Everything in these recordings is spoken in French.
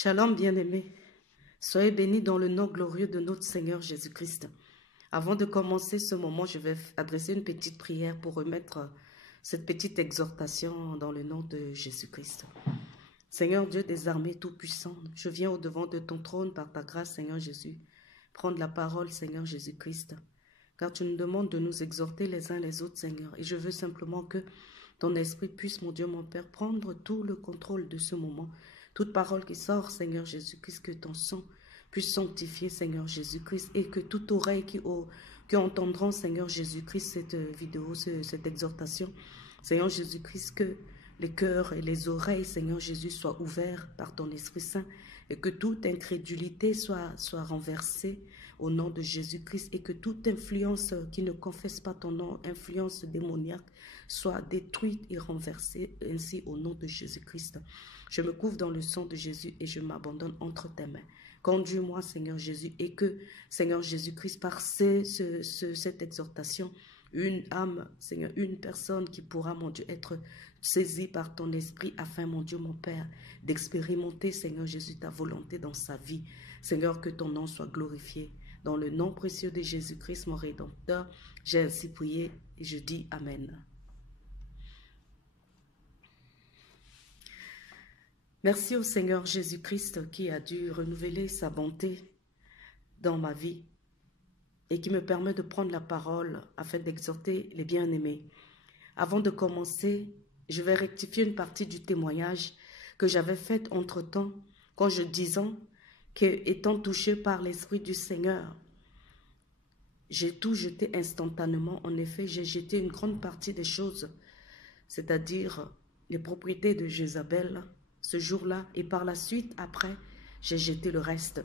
Shalom bien-aimés, soyez bénis dans le nom glorieux de notre Seigneur Jésus-Christ. Avant de commencer ce moment, je vais adresser une petite prière pour remettre cette petite exhortation dans le nom de Jésus-Christ. Seigneur Dieu des armées tout-puissant, je viens au-devant de ton trône par ta grâce, Seigneur Jésus, prendre la parole, Seigneur Jésus-Christ, car tu nous demandes de nous exhorter les uns les autres, Seigneur, et je veux simplement que ton esprit puisse, mon Dieu, mon Père, prendre tout le contrôle de ce moment. Toute parole qui sort, Seigneur Jésus-Christ, que ton sang puisse sanctifier, Seigneur Jésus-Christ, et que toute oreille qui entendront, Seigneur Jésus-Christ, cette vidéo, cette exhortation, Seigneur Jésus-Christ, que les cœurs et les oreilles, Seigneur Jésus, soient ouverts par ton Esprit Saint, et que toute incrédulité soit renversée au nom de Jésus-Christ, et que toute influence qui ne confesse pas ton nom, influence démoniaque, soit détruite et renversée ainsi au nom de Jésus-Christ. Je me couvre dans le sang de Jésus et je m'abandonne entre tes mains. Conduis-moi, Seigneur Jésus, et que, Seigneur Jésus-Christ, par cette exhortation, une âme, Seigneur, une personne qui pourra, mon Dieu, être saisie par ton esprit afin, mon Dieu, mon Père, d'expérimenter, Seigneur Jésus, ta volonté dans sa vie. Seigneur, que ton nom soit glorifié. Dans le nom précieux de Jésus-Christ, mon Rédempteur, j'ai ainsi prié et je dis Amen. Merci au Seigneur Jésus-Christ qui a dû renouveler sa bonté dans ma vie et qui me permet de prendre la parole afin d'exhorter les bien-aimés. Avant de commencer, je vais rectifier une partie du témoignage que j'avais fait entre-temps quand je disais qu'étant touché par l'Esprit du Seigneur, j'ai tout jeté instantanément. En effet, j'ai jeté une grande partie des choses, c'est-à-dire les propriétés de Jézabel, ce jour-là, et par la suite, après, j'ai jeté le reste.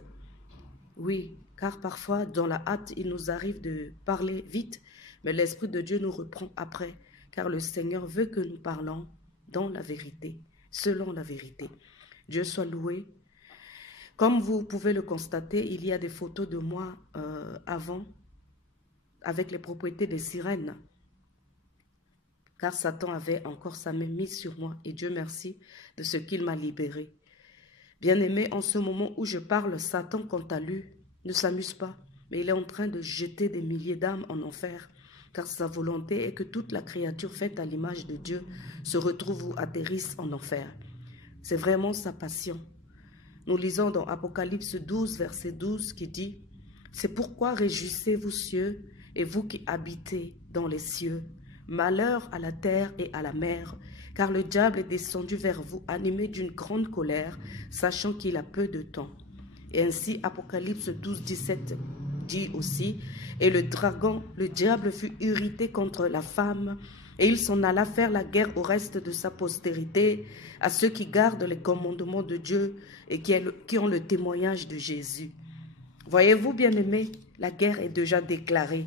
Oui, car parfois, dans la hâte, il nous arrive de parler vite, mais l'Esprit de Dieu nous reprend après, car le Seigneur veut que nous parlons dans la vérité, selon la vérité. Dieu soit loué. Comme vous pouvez le constater, il y a des photos de moi avant, avec les propriétés des sirènes, car Satan avait encore sa main mise sur moi, et Dieu merci de ce qu'il m'a libéré. Bien-aimé, en ce moment où je parle, Satan, quant à lui, ne s'amuse pas, mais il est en train de jeter des milliers d'âmes en enfer, car sa volonté est que toute la créature faite à l'image de Dieu se retrouve ou atterrisse en enfer. C'est vraiment sa passion. Nous lisons dans Apocalypse 12, verset 12, qui dit « C'est pourquoi réjouissez-vous cieux, et vous qui habitez dans les cieux. Malheur à la terre et à la mer, car le diable est descendu vers vous, animé d'une grande colère, sachant qu'il a peu de temps. » Et ainsi, Apocalypse 12, 17 dit aussi « Et le dragon, le diable, fut irrité contre la femme, et il s'en alla faire la guerre au reste de sa postérité, à ceux qui gardent les commandements de Dieu et qui ont le témoignage de Jésus. » Voyez-vous, bien-aimés, la guerre est déjà déclarée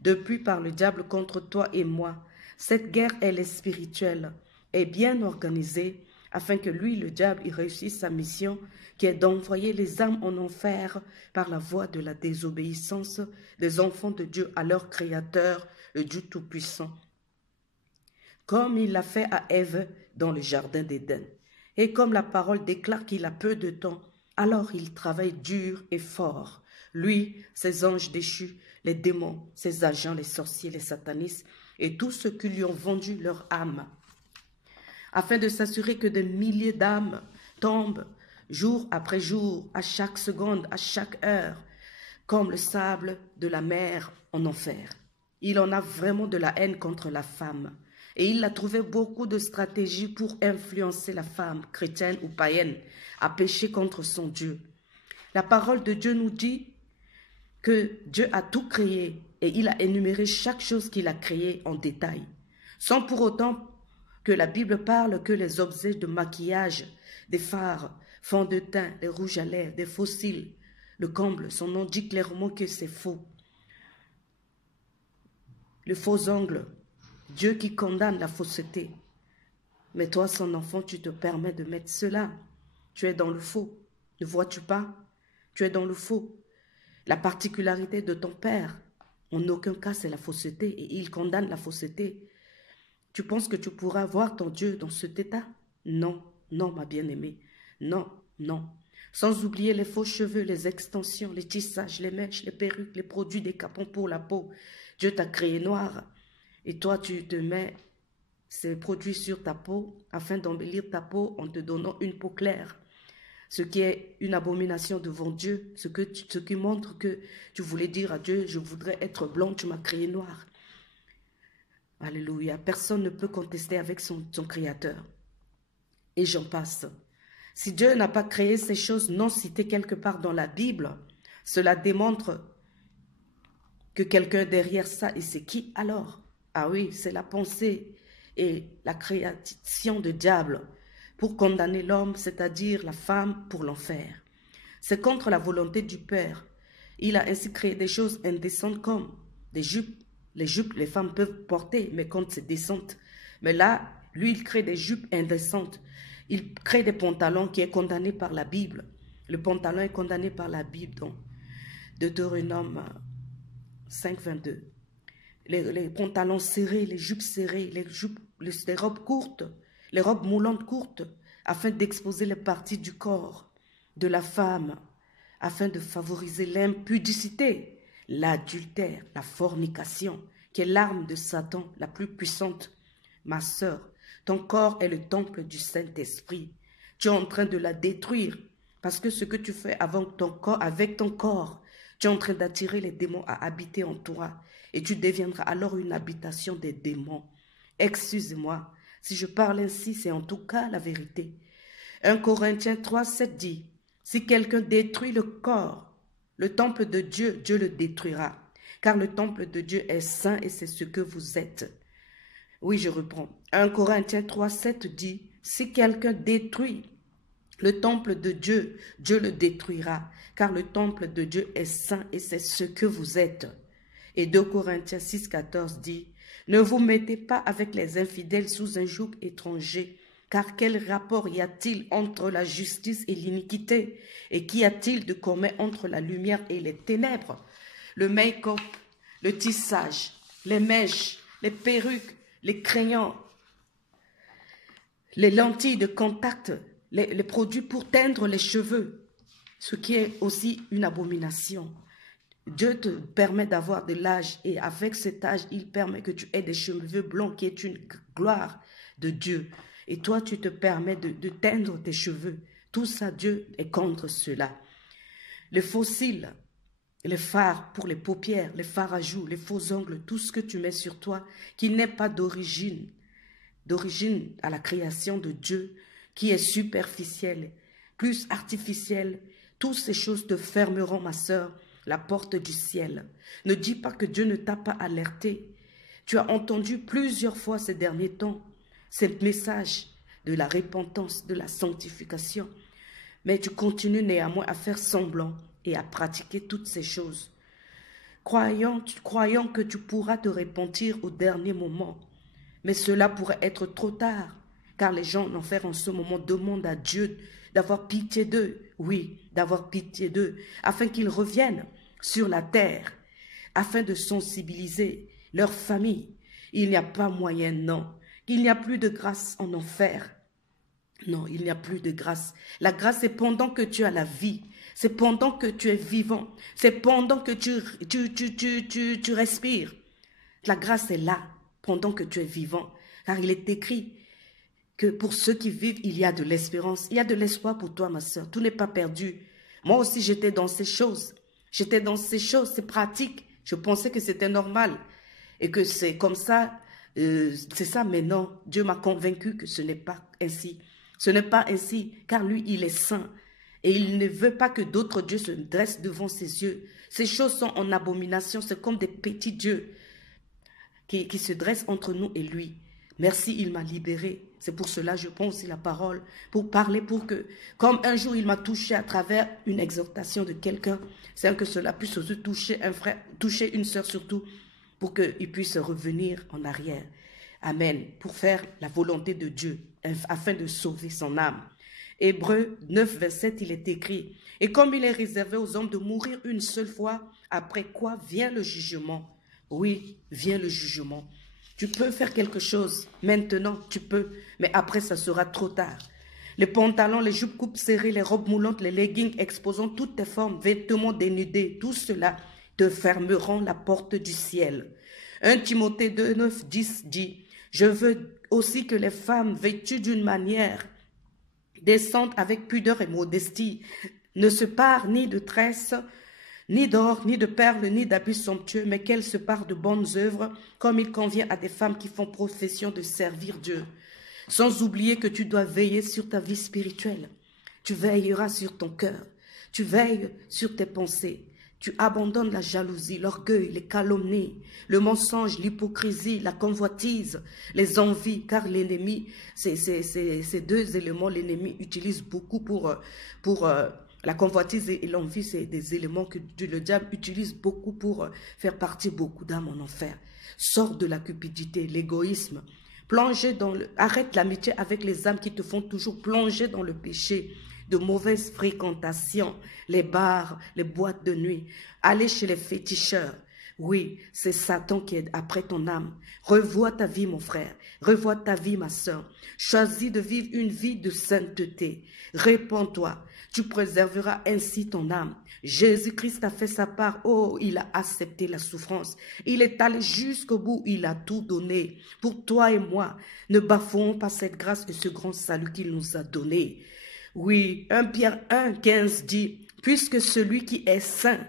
depuis par le diable contre toi et moi. Cette guerre, elle est spirituelle, est bien organisée, afin que lui, le diable, il réussisse sa mission, qui est d'envoyer les âmes en enfer par la voie de la désobéissance des enfants de Dieu à leur Créateur, le Dieu Tout-Puissant, comme il l'a fait à Ève dans le jardin d'Éden. Et comme la parole déclare qu'il a peu de temps, alors il travaille dur et fort. Lui, ses anges déchus, les démons, ses agents, les sorciers, les satanistes et tous ceux qui lui ont vendu leur âme, afin de s'assurer que des milliers d'âmes tombent jour après jour, à chaque seconde, à chaque heure, comme le sable de la mer en enfer. Il en a vraiment de la haine contre la femme. Et il a trouvé beaucoup de stratégies pour influencer la femme, chrétienne ou païenne, à pécher contre son Dieu. La parole de Dieu nous dit que Dieu a tout créé et il a énuméré chaque chose qu'il a créée en détail, sans pour autant que la Bible parle que les objets de maquillage, des fards, fonds de teint, des rouges à lèvres, des fossiles, le comble, son nom dit clairement que c'est faux. Le faux ongle, Dieu qui condamne la fausseté. Mais toi, son enfant, tu te permets de mettre cela. Tu es dans le faux. Ne vois-tu pas? Tu es dans le faux. La particularité de ton père, en aucun cas, c'est la fausseté et il condamne la fausseté. Tu penses que tu pourras voir ton Dieu dans cet état? Non, non, ma bien-aimée. Non, non. Sans oublier les faux cheveux, les extensions, les tissages, les mèches, les perruques, les produits décapants pour la peau. Dieu t'a créé noir et toi tu te mets ces produits sur ta peau afin d'embellir ta peau en te donnant une peau claire. Ce qui est une abomination devant Dieu, ce qui montre que tu voulais dire à Dieu, je voudrais être blanc, tu m'as créé noir. Alléluia. Personne ne peut contester avec son Créateur. Et j'en passe. Si Dieu n'a pas créé ces choses non citées quelque part dans la Bible, cela démontre que quelqu'un derrière ça, et c'est qui alors? Ah oui, c'est la pensée et la création de diable pour condamner l'homme, c'est-à-dire la femme, pour l'enfer. C'est contre la volonté du Père. Il a ainsi créé des choses indécentes comme des jupes. Les jupes, les femmes peuvent porter, mais quand c'est décente. Mais là, lui, il crée des jupes indécentes. Il crée des pantalons qui est condamné par la Bible. Le pantalon est condamné par la Bible, donc Deutéronome 5, 22. Les pantalons serrés, les jupes serrées, les robes courtes, les robes moulantes courtes, afin d'exposer les parties du corps de la femme, afin de favoriser l'impudicité, l'adultère, la fornication, qui est l'arme de Satan la plus puissante. Ma sœur, ton corps est le temple du Saint-Esprit. Tu es en train de la détruire, parce que ce que tu fais avec ton corps, tu es en train d'attirer les démons à habiter en toi, et tu deviendras alors une habitation des démons. Excuse-moi, si je parle ainsi, c'est en tout cas la vérité. 1 Corinthiens 3, 7 dit, si quelqu'un détruit le corps, le temple de Dieu, Dieu le détruira, car le temple de Dieu est saint et c'est ce que vous êtes. Oui, je reprends. 1 Corinthiens 3, 7 dit, si quelqu'un détruit le temple de Dieu, Dieu le détruira, car le temple de Dieu est saint et c'est ce que vous êtes. Et 2 Corinthiens 6, 14 dit, ne vous mettez pas avec les infidèles sous un joug étranger, car quel rapport y a-t-il entre la justice et l'iniquité? Et qu'y a-t-il de commun entre la lumière et les ténèbres? Le make-up, le tissage, les mèches, les perruques, les crayons, les lentilles de contact, les produits pour teindre les cheveux, ce qui est aussi une abomination. Dieu te permet d'avoir de l'âge et avec cet âge, il permet que tu aies des cheveux blancs qui est une gloire de Dieu. Et toi, tu te permets de teindre tes cheveux. Tout ça, Dieu est contre cela. Les faux cils, les fards pour les paupières, les fards à joues, les faux ongles, tout ce que tu mets sur toi qui n'est pas d'origine à la création de Dieu, qui est superficielle, plus artificielle, toutes ces choses te fermeront, ma sœur, la porte du ciel. Ne dis pas que Dieu ne t'a pas alerté. Tu as entendu plusieurs fois ces derniers temps ces messages de la repentance, de la sanctification, mais tu continues néanmoins à faire semblant et à pratiquer toutes ces choses. Croyant que tu pourras te repentir au dernier moment, mais cela pourrait être trop tard, car les gens en enfer en ce moment demandent à Dieu d'avoir pitié d'eux, oui, d'avoir pitié d'eux, afin qu'ils reviennent sur la terre, afin de sensibiliser leur famille. Il n'y a pas moyen, non. Il n'y a plus de grâce en enfer. Non, il n'y a plus de grâce. La grâce, c'est pendant que tu as la vie. C'est pendant que tu es vivant. C'est pendant que tu respires. La grâce est là, pendant que tu es vivant. Car il est écrit que pour ceux qui vivent, il y a de l'espérance. Il y a de l'espoir pour toi, ma soeur. Tout n'est pas perdu. Moi aussi, j'étais dans ces choses. J'étais dans ces choses, c'est pratique. Je pensais que c'était normal. Et que c'est comme ça, c'est ça. Mais non, Dieu m'a convaincu que ce n'est pas ainsi. Ce n'est pas ainsi, car lui, il est saint. Et il ne veut pas que d'autres dieux se dressent devant ses yeux. Ces choses sont en abomination. C'est comme des petits dieux qui se dressent entre nous et lui. Merci, il m'a libéré. C'est pour cela que je prends aussi la parole, pour parler, pour que, comme un jour il m'a touché à travers une exhortation de quelqu'un, c'est que cela puisse aussi toucher un frère, toucher une sœur surtout, pour qu'il puisse revenir en arrière. Amen. Pour faire la volonté de Dieu, afin de sauver son âme. Hébreux 9, 27, il est écrit, « Et comme il est réservé aux hommes de mourir une seule fois, après quoi vient le jugement. » Oui, vient le jugement. Tu peux faire quelque chose, maintenant tu peux, mais après ça sera trop tard. Les pantalons, les jupes coupes serrées, les robes moulantes, les leggings exposant toutes tes formes, vêtements dénudés, tout cela te fermeront la porte du ciel. 1 Timothée 2, 9, 10 dit, « Je veux aussi que les femmes vêtues d'une manière décente avec pudeur et modestie ne se parent ni de tresses, ni d'or, ni de perles, ni d'habits somptueux, mais qu'elles se parent de bonnes œuvres, comme il convient à des femmes qui font profession de servir Dieu. Sans oublier que tu dois veiller sur ta vie spirituelle. Tu veilleras sur ton cœur. Tu veilles sur tes pensées. Tu abandonnes la jalousie, l'orgueil, les calomnies, le mensonge, l'hypocrisie, la convoitise, les envies, car l'ennemi, ces deux éléments, l'ennemi utilise beaucoup pour la convoitise et l'envie, c'est des éléments que le diable utilise beaucoup pour faire partir beaucoup d'âmes en enfer. Sors de la cupidité, l'égoïsme. Arrête l'amitié avec les âmes qui te font toujours plonger dans le péché, de mauvaises fréquentations, les bars, les boîtes de nuit, aller chez les féticheurs. Oui, c'est Satan qui est après ton âme. Revois ta vie, mon frère. Revois ta vie, ma soeur. Choisis de vivre une vie de sainteté. Répands-toi. Tu préserveras ainsi ton âme. Jésus-Christ a fait sa part. Oh, il a accepté la souffrance. Il est allé jusqu'au bout. Il a tout donné. Pour toi et moi, ne bafouons pas cette grâce et ce grand salut qu'il nous a donné. Oui, 1 Pierre 1, 15 dit, « Puisque celui qui est saint